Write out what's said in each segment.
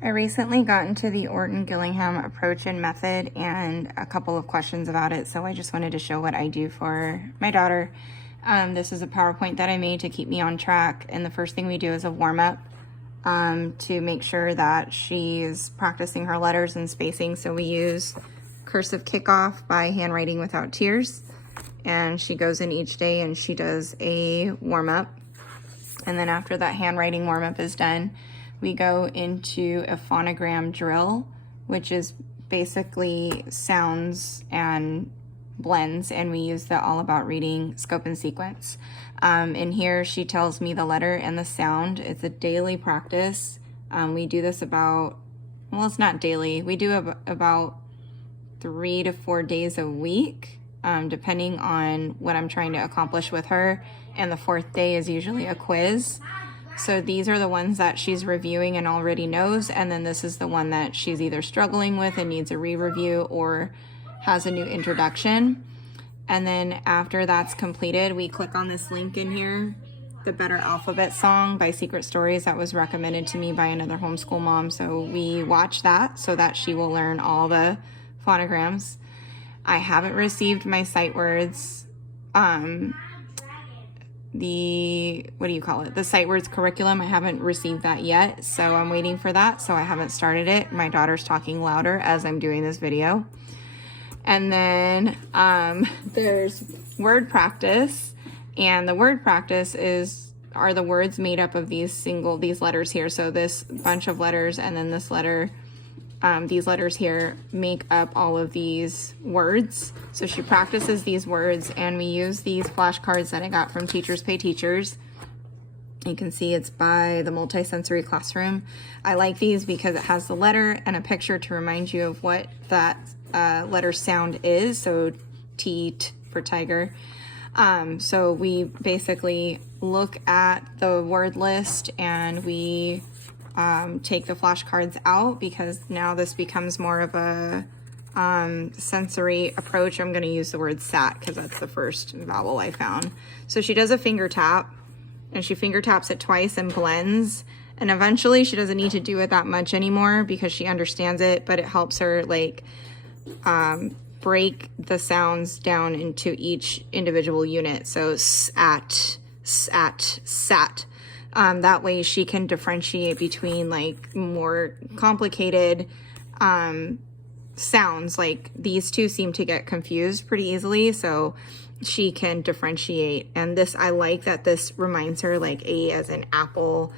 I recently got into the Orton Gillingham approach and method and a couple of questions about it, so I just wanted to show what I do for my daughter. This is a PowerPoint that I made to keep me on track, and the first thing we do is a warm-up to make sure that she's practicing her letters and spacing. So we use Cursive Kickoff by Handwriting Without Tears, and she goes in each day and she does a warm-up. And then after that handwriting warm-up is done, we go into a phonogram drill, which is basically sounds and blends, and we use the All About Reading scope and sequence. In here, she tells me the letter and the sound. It's a daily practice. We do this about, well, it's not daily. We do about 3 to 4 days a week, depending on what I'm trying to accomplish with her. And the 4th day is usually a quiz. So these are the ones that she's reviewing and already knows, and then this is the one that she's either struggling with and needs a re-review or has a new introduction. And then after that's completed, we click on this link in here, the Better Alphabet Song by Secret Stories, that was recommended to me by another homeschool mom. So we watch that so that she will learn all the phonograms. I haven't received my sight words, the sight words curriculum. I haven't received that yet, so I'm waiting for that, so I haven't started it. My daughter's talking louder as I'm doing this video. And then there's word practice, and the word practice are the words made up of these letters here. So this bunch of letters and then this letter, these letters here make up all of these words. So she practices these words, and we use these flashcards that I got from Teachers Pay Teachers. You can see it's by the Multisensory Classroom. I like these because it has the letter and a picture to remind you of what that letter sound is. So T for tiger. So we basically look at the word list and we take the flashcards out, because now this becomes more of a sensory approach. I'm going to use the word sat because that's the first vowel I found. So she does a finger tap, and she finger taps it twice and blends, and eventually she doesn't need to do it that much anymore because she understands it, but it helps her like break the sounds down into each individual unit. So sat, sat, sat. That way she can differentiate between like more complicated sounds. Like these two seem to get confused pretty easily, so she can differentiate. And this, I like that this reminds her like A as in apple,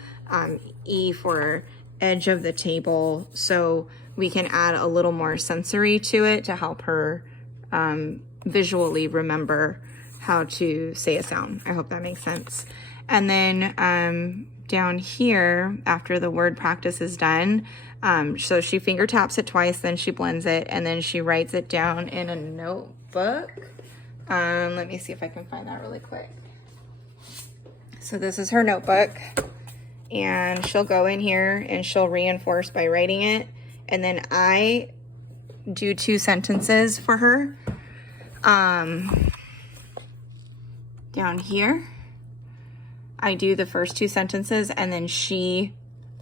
E for edge of the table, so we can add a little more sensory to it to help her visually remember how to say a sound. I hope that makes sense. And then down here, after the word practice is done, so she finger taps it twice, then she blends it, and then she writes it down in a notebook. Let me see if I can find that really quick. So this is her notebook, and she'll go in here and she'll reinforce by writing it. And then I do 2 sentences for her. Down here, I do the first 2 sentences, and then she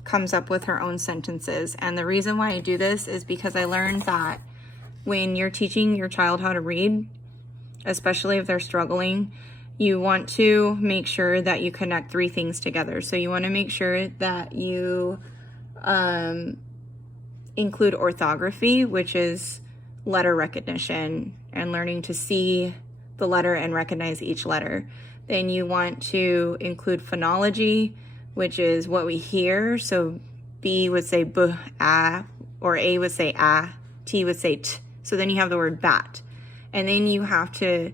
comes up with her own sentences. And the reason why I do this is because I learned that when you're teaching your child how to read, especially if they're struggling, you want to make sure that you connect 3 things together. So you want to make sure that you include orthography, which is letter recognition and learning to see the letter and recognize each letter. Then you want to include phonology, which is what we hear. So B would say b, a, or A would say a, T would say t. So then you have the word bat. And then you have to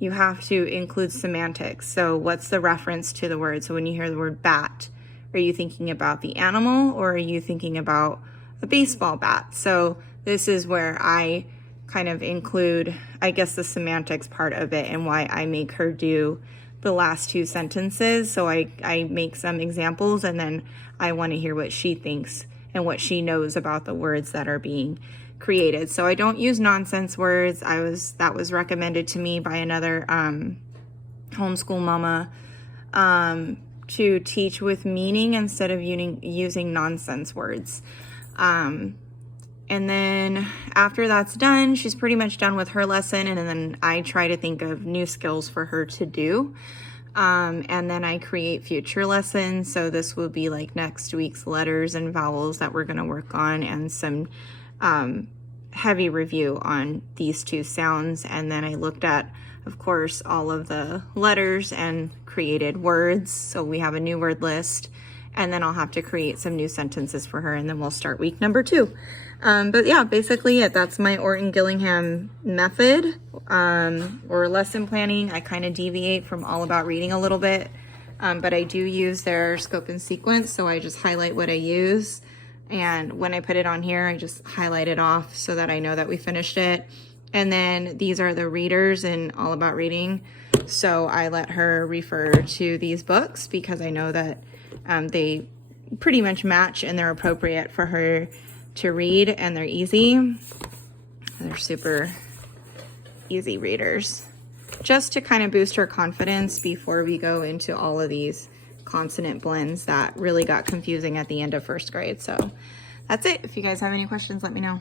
include semantics. So what's the reference to the word? So when you hear the word bat, are you thinking about the animal, or are you thinking about a baseball bat? So this is where I kind of include, I guess, the semantics part of it, and why I make her do the last 2 sentences. So I make some examples, and then I want to hear what she thinks and what she knows about the words that are being created. So I don't use nonsense words. That was recommended to me by another homeschool mama. to teach with meaning instead of using nonsense words. And then after that's done, she's pretty much done with her lesson. And then I try to think of new skills for her to do. And then I create future lessons. So this will be like next week's letters and vowels that we're going to work on, and some heavy review on these two sounds. And then I looked at, of course, all of the letters and created words. So we have a new word list. And then I'll have to create some new sentences for her, and then we'll start week number 2. But yeah, basically that's my Orton Gillingham method, or lesson planning. I kind of deviate from All About Reading a little bit, but I do use their scope and sequence. So I just highlight what I use. And when I put it on here, I just highlight it off so that I know that we finished it. And then these are the readers in All About Reading. So I let her refer to these books because I know that they pretty much match and they're appropriate for her to read, and they're easy. They're super easy readers, just to kind of boost her confidence before we go into all of these consonant blends that really got confusing at the end of 1st grade. So that's it. If you guys have any questions, let me know.